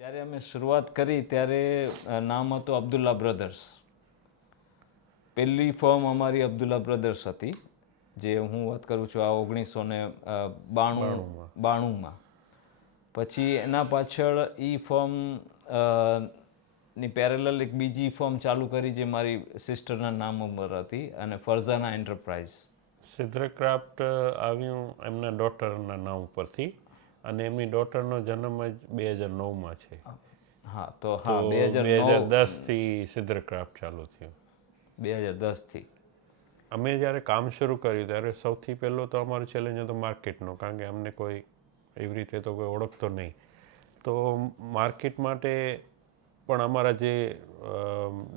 જ્યારે અમે શરૂઆત કરી ત્યારે નામ હતું અબ્દુલ્લા બ્રધર્સ. પહેલી ફર્મ અમારી અબ્દુલ્લા બ્રધર્સ હતી, જે હું વાત કરું છું આ 1992માં. પછી એના પાછળ ફર્મ ની પેરેલલ એક બીજી ફર્મ ચાલુ કરી જે મારી સિસ્ટરના નામ ઉપર હતી, અને ફરઝાના એન્ટરપ્રાઇઝ. સિદ્ર ક્રાફ્ટ આવ્યું એમના ડોટરના નામ ઉપરથી, અને એમની ડોટરનો જન્મ જ 2009માં છે. હા, તો તો હા 2010થી સિદ્ર ક્રાફ્ટ ચાલુ થયું. 2010થી અમે જ્યારે કામ શરૂ કર્યું ત્યારે સૌથી પહેલો તો અમારો ચેલેન્જ હતો માર્કેટનો, કારણ કે અમને કોઈ એવી રીતે તો કોઈ ઓળખતો નહીં. તો માર્કેટ માટે પણ અમારા જે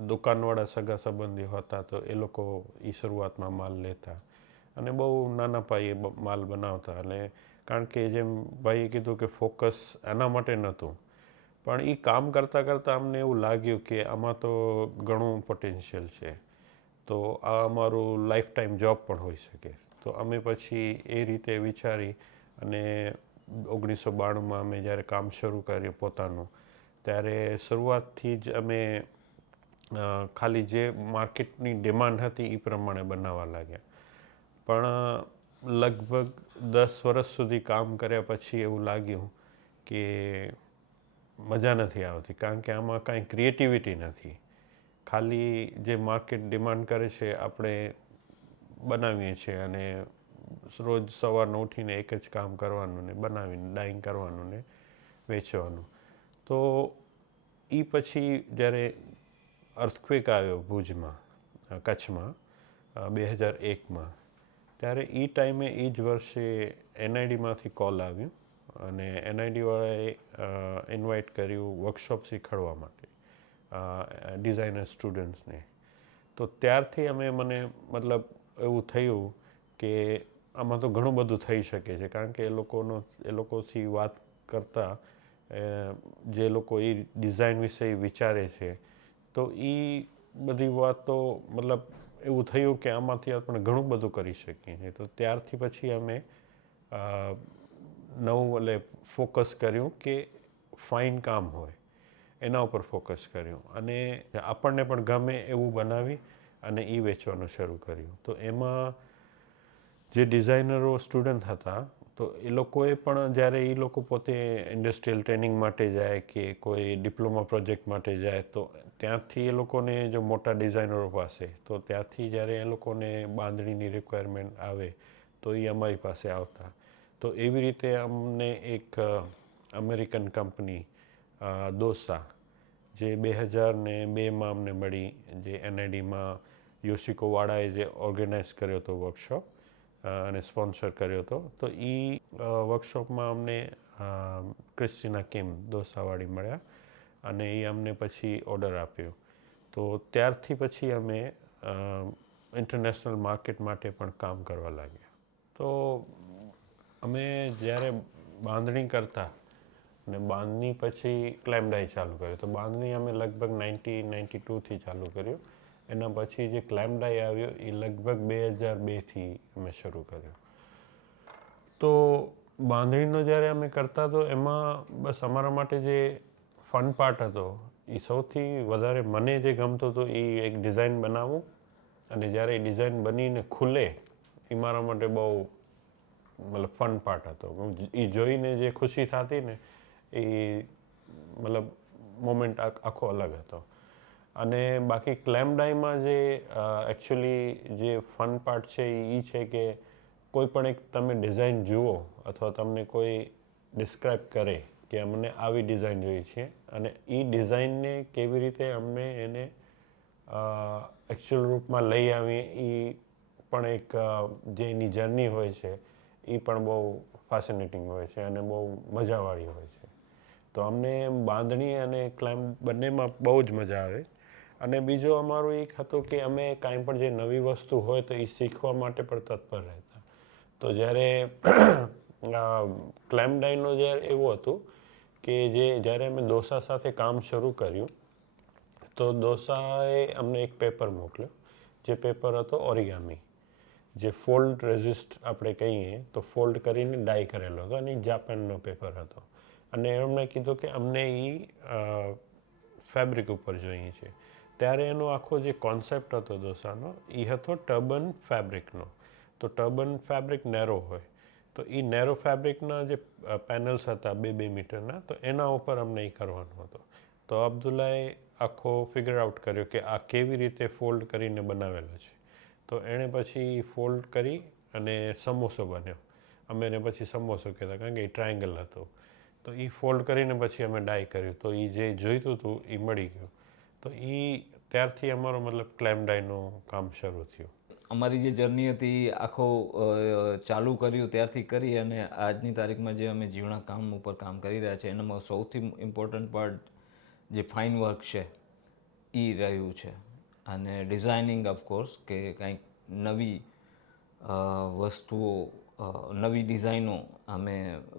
દુકાનવાળા સગા સંબંધીઓ હતા, તો એ લોકો શરૂઆતમાં માલ લેતા અને બહુ નાના પાયે માલ બનાવતા. અને કારણ કે જેમ ભાઈએ કીધું કે ફોકસ એના માટે નહોતું, પણ કામ કરતાં કરતાં અમને એવું લાગ્યું કે આમાં તો ઘણું પોટેન્શિયલ છે, તો આ અમારું લાઈફ ટાઈમ જોબ પણ હોઈ શકે. તો અમે પછી એ રીતે વિચારી અને 1992માં અમે જ્યારે કામ શરૂ કર્યું પોતાનું, ત્યારે શરૂઆતથી જ અમે ખાલી જે માર્કેટની ડિમાન્ડ હતી એ પ્રમાણે બનાવવા લાગ્યા. પણ લગભગ 10 વર્ષ સુધી કામ કર્યા પછી એવું લાગ્યું કે મજા નથી આવતી, કારણ કે આમાં કાંઈ ક્રિએટિવિટી નથી. ખાલી જે માર્કેટ ડિમાન્ડ કરે છે આપણે બનાવીએ છીએ, અને રોજ સવારનું ઉઠીને એક જ કામ કરવાનું ને બનાવીને ડાઇંગ કરવાનું ને વેચવાનું. તો એ પછી જ્યારે અર્થક્વેક આવ્યો ભુજમાં, કચ્છમાં 2001માં, ત્યારે એ ટાઈમે એ જ વર્ષે NIDમાંથી કોલ આવ્યું, અને NIDવાળાએ ઇન્વાઇટ કર્યું વર્કશોપ શીખવાડવા માટે ડિઝાઇનર સ્ટુડન્ટ્સને. તો ત્યારથી મને મતલબ એવું થયું કે આમાં તો ઘણું બધું થઈ શકે છે, કારણ કે એ લોકોથી વાત કરતાં જે લોકો એ ડિઝાઇન વિશે વિચારે છે, તો એ બધી વાતો મતલબ એવું થયું કે આમાંથી આપણે ઘણું બધું કરી શકીએ છીએ. તો ત્યારથી પછી અમે નવું ફોકસ કર્યું કે ફાઇન કામ હોય એના ઉપર ફોકસ કર્યું, અને આપણને પણ ગમે એવું બનાવી અને એ વેચવાનું શરૂ કર્યું. તો એમાં જે ડિઝાઇનરો સ્ટુડન્ટ હતા, તો એ લોકોએ પણ જ્યારે એ લોકો પોતે ઇન્ડસ્ટ્રીયલ ટ્રેનિંગ માટે જાય કે કોઈ ડિપ્લોમા પ્રોજેક્ટ માટે જાય, તો ત્યાંથી એ લોકોને જો મોટા ડિઝાઇનરો પાસે, તો ત્યાંથી જ્યારે એ લોકોને બાંધણીની રિક્વાયરમેન્ટ આવે તો એ અમારી પાસે આવતા. તો એવી રીતે અમને એક અમેરિકન કંપની દોસા, જે 2002માં અમને મળી, જે NIDમાં યોશિકો વાડાએ જે ઓર્ગેનાઇઝ કર્યો હતો વર્કશોપ અને સ્પોન્સર કર્યો હતો, તો એ વર્કશોપમાં અમને ક્રિસ્ટીના કિમ દોસાવાળી મળ્યા, અને એ અમને પછી ઓર્ડર આપ્યો. તો ત્યારથી પછી અમે ઇન્ટરનેશનલ માર્કેટ માટે પણ કામ કરવા લાગ્યા. તો અમે જ્યારે બાંધણી કરતા અને બાંધણી પછી ક્લેમ ડાઈ ચાલુ કર્યું, તો બાંધણી અમે લગભગ 1992થી ચાલુ કર્યું. એના પછી જે ક્લેમ ડાઈ આવ્યો એ લગભગ 2002થી અમે શરૂ કર્યો. તો બાંધણીનો જ્યારે અમે કરતા, તો એમાં બસ અમારા માટે જે ફન પાર્ટ હતો, એ સૌથી વધારે મને જે ગમતો હતો એ એક ડિઝાઇન બનાવવું, અને જ્યારે એ ડિઝાઇન બનીને ખુલે એ મારા માટે બહુ મતલબ ફન પાર્ટ હતો. એ જોઈને જે ખુશી થતી ને, એ મતલબ મોમેન્ટ આખો અલગ હતો. અને બાકી ક્લેમ ડાઈમાં જે એકચ્યુઅલી જે ફન પાર્ટ છે એ છે કે કોઈ પણ એક તમે ડિઝાઇન જુઓ, અથવા તમને કોઈ ડિસ્ક્રાઇબ કરે કે અમને આવી ડિઝાઇન જોઈએ છે, અને એ ડિઝાઇનને કેવી રીતે અમને એને એકચ્યુઅલ રૂપમાં લઈ આવીએ, એ પણ એક જે એની જર્ની હોય છે એ પણ બહુ ફેસિનેટિંગ હોય છે અને બહુ મજાવાળી હોય છે. તો અમને બાંધણી અને ક્લાઇમ્બ બંનેમાં બહુ જ મજા આવે. અને બીજો અમારું એક હતું કે અમે કાંઈ પણ જે નવી વસ્તુ હોય તો એ શીખવા માટે પણ તત્પર રહેતા. તો જ્યારે ક્લેમ ડાઈનો જ્યારે એવું હતું કે જ્યારે અમે દોસા સાથે કામ શરૂ કર્યું, તો દોસાએ અમને એક પેપર મોકલ્યો, જે પેપર હતો ઓરિગામી, જે ફોલ્ડ રેઝિસ્ટ આપણે કહીએ તો ફોલ્ડ કરીને ડાઈ કરેલો હતો, અને જાપાનનો પેપર હતો. અને એમણે કીધું કે અમને એ ફેબ્રિક ઉપર જોઈએ છે. ત્યારે એનો આખો જે કોન્સેપ્ટ હતો દોસાનો એ હતો ટર્બન ફેબ્રિકનો. તો ટર્બન ફેબ્રિક નેરો હોય, તો એ નેરો ફેબ્રિકના જે પેનલ્સ હતા 2-2 મીટરના, તો એના ઉપર અમને એ કરવાનો હતો. તો અબ્દુલ્લાએ આખો ફિગર આઉટ કર્યો કે આ કેવી રીતે ફોલ્ડ કરીને બનાવેલો છે. તો એણે પછી ફોલ્ડ કરી અને સમોસો બન્યો. અમે એને પછી સમોસો કહેતા, કારણ કે એ ટ્રાયંગલ હતો. તો એ ફોલ્ડ કરીને પછી અમે ડાય કર્યું, તો એ જે જોઈતું હતું એ મળી ગયું. તો એ ત્યારથી અમારો મતલબ ક્લેમ ડાયનું કામ શરૂ થયું. અમારી જે જર્ની હતી એ આખો ચાલુ કર્યું ત્યારથી કરી અને આજની તારીખમાં જે અમે જીવણા કામ ઉપર કામ કરી રહ્યા છીએ એનામાં સૌથી ઇમ્પોર્ટન્ટ પાર્ટ જે ફાઇન વર્ક છે એ રહ્યું છે. અને ડિઝાઇનિંગ ઓફકોર્સ કે કંઈક નવી વસ્તુઓ, નવી ડિઝાઇનો અમે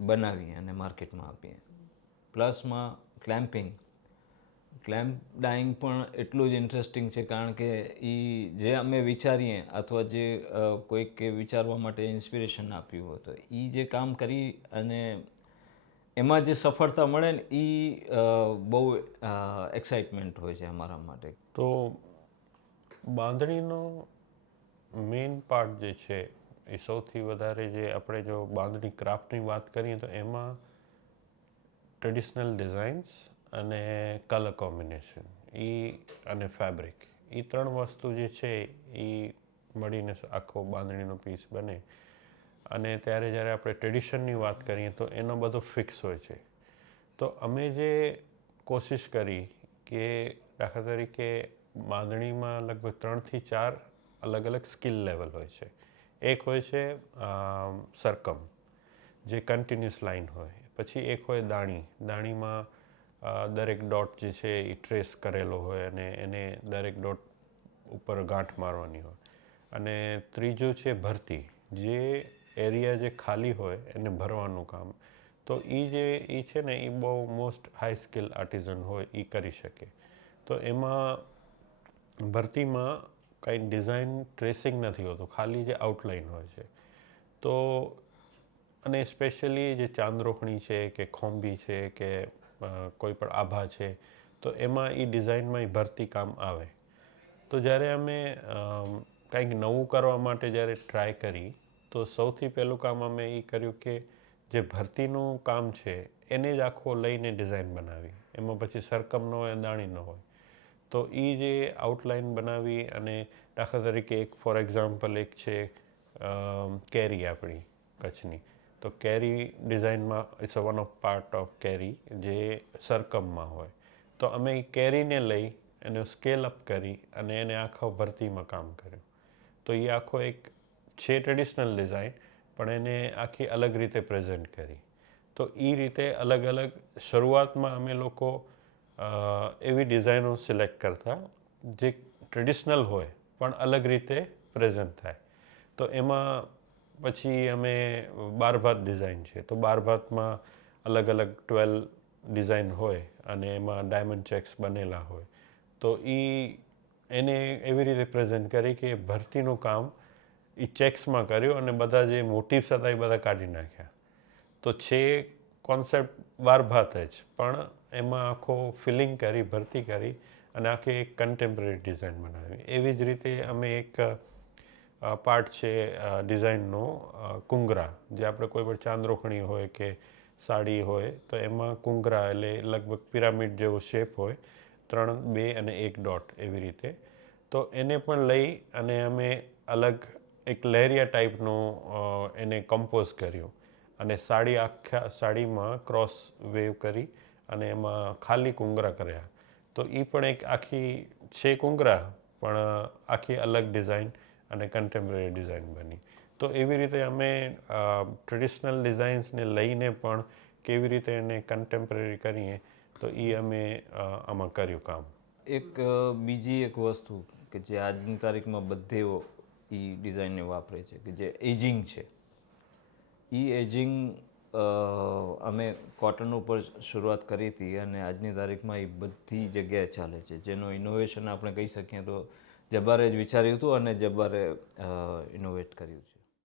બનાવી અને માર્કેટમાં આપીએ. પ્લસમાં ક્લેમ્પિંગ ડાઇંગ પણ એટલું જ ઇન્ટરેસ્ટિંગ છે, કારણ કે એ જે અમે વિચારીએ અથવા જે કોઈકે વિચારવા માટે ઇન્સ્પિરેશન આપ્યું હોય તો એ જે કામ કરી અને એમાં જે સફળતા મળે ને એ બહુ એક્સાઇટમેન્ટ હોય છે અમારા માટે. તો બાંધણીનો મેઇન પાર્ટ જે છે એ સૌથી વધારે, જે આપણે જો બાંધણી ક્રાફ્ટની વાત કરીએ તો એમાં ટ્રેડિશનલ ડિઝાઇન્સ અને કલર કોમ્બિનેશન અને ફેબ્રિક, એ 3 વસ્તુ જે છે એ મળીને આખો બાંધણીનો પીસ બને. અને ત્યારે જ્યારે આપણે ટ્રેડિશનની વાત કરીએ તો એનો બધો ફિક્સ હોય છે. તો અમે જે કોશિશ કરી કે દાખલા તરીકે બાંધણીમાં લગભગ 3 થી 4 અલગ અલગ સ્કિલ લેવલ હોય છે. એક હોય છે સરકમ, જે કન્ટિન્યુઅસ લાઇન હોય. પછી એક હોય દાણીમાં દરેક ડોટ જે છે એ ટ્રેસ કરેલો હોય અને એને દરેક ડોટ ઉપર ગાંઠ મારવાની હોય. અને ત્રીજું છે ભરતી, જે એરિયા જે ખાલી હોય એને ભરવાનું કામ. તો એ છે ને એ બહુ મોસ્ટ હાઈ સ્કિલ આર્ટિઝન હોય એ કરી શકે. તો એમાં ભરતીમાં કંઈ ડિઝાઇન ટ્રેસિંગ નથી હોતું, ખાલી જે આઉટલાઇન હોય છે. તો અને સ્પેશિયલી જે ચાંદરોખણી છે કે ખોંબી છે કે કોઈ પણ આભા છે, તો એમાં એ ડિઝાઇનમાં એ ભરતી કામ આવે. તો જ્યારે અમે કંઈક નવું કરવા માટે જ્યારે ટ્રાય કરી, તો સૌથી પહેલું કામ અમે એ કર્યું કે જે ભરતીનું કામ છે એને જ આખો લઈને ડિઝાઇન બનાવી. એમાં પછી સરકમ ન હોય, દાણી ન હોય. તો એ જે આઉટલાઇન બનાવી, અને દાખલા તરીકે એક ફોર એક્ઝામ્પલ એક છે કેરી આપણી કચ્છની. તો કેરી ડિઝાઇનમાં it's a one of part of કેરી જે સરકમમાં હોય. તો અમે એ કેરીને લઈ એનો સ્કેલ અપ કરી અને એને આખો ભરતીમાં કામ કર્યું. તો એ આખો એક છે ટ્રેડિશનલ ડિઝાઇન, પણ એને આખી અલગ રીતે પ્રેઝન્ટ કરી. તો એ રીતે અલગ અલગ શરૂઆતમાં અમે લોકો એવી ડિઝાઇનો સિલેક્ટ કરતા જે ટ્રેડિશનલ હોય પણ અલગ રીતે પ્રેઝન્ટ થાય. તો એમાં પછી અમે 12 ભાત ડિઝાઇન છે, તો 12 ભાતમાં અલગ અલગ 12 ડિઝાઇન હોય અને એમાં ડાયમંડ ચેક્સ બનેલા હોય. તો એને એવી રીતે પ્રેઝન્ટ કરી કે ભરતીનું કામ એ ચેક્સમાં કર્યું અને બધા જે મોટિવ્સ હતા એ બધા કાઢી નાખ્યા. તો છે કોન્સેપ્ટ 12 ભાત જ, પણ એમાં આખો ફિલિંગ કરી, ભરતી કરી અને આખી એક કન્ટેમ્પરરી ડિઝાઇન બનાવી. એવી જ રીતે અમે એક પાર્ટ છે ડિઝાઇનનો કુંગરા, જે આપણે કોઈ પણ ચાંદરોખણી હોય કે સાડી હોય તો એમાં કુંગરા એટલે લગભગ પિરામિડ જેવો શેપ હોય, 3, 2 અને 1 ડોટ એવી રીતે. તો એને પણ લઈ અને અમે અલગ એક લહેરિયા ટાઈપનું એને કમ્પોઝ કર્યું અને આખા સાડીમાં ક્રોસ વેવ કરી અને એમાં ખાલી કુંગરા કર્યા. તો એ પણ એક આખી છે કુંગરા, પણ આખી અલગ ડિઝાઇન અને કન્ટેમ્પરરી ડિઝાઇન બની. તો એવી રીતે અમે ટ્રેડિશનલ ડિઝાઇન્સને લઈને પણ કેવી રીતે એને કન્ટેમ્પરરી કરીએ, તો એ અમે આમાં કર્યું કામ. બીજી એક વસ્તુ કે જે આજની તારીખમાં બધે એ ડિઝાઇનને વાપરે છે કે જે એજિંગ છે. એ એજિંગ અમે કોટન ઉપર શરૂઆત કરી હતી અને આજની તારીખમાં એ બધી જગ્યાએ ચાલે છે, જેનો ઇનોવેશન આપણે કહી શકીએ તો જબ્બારે જ વિચાર્યું હતું અને જબ્બારે ઇનોવેટ કર્યું છે.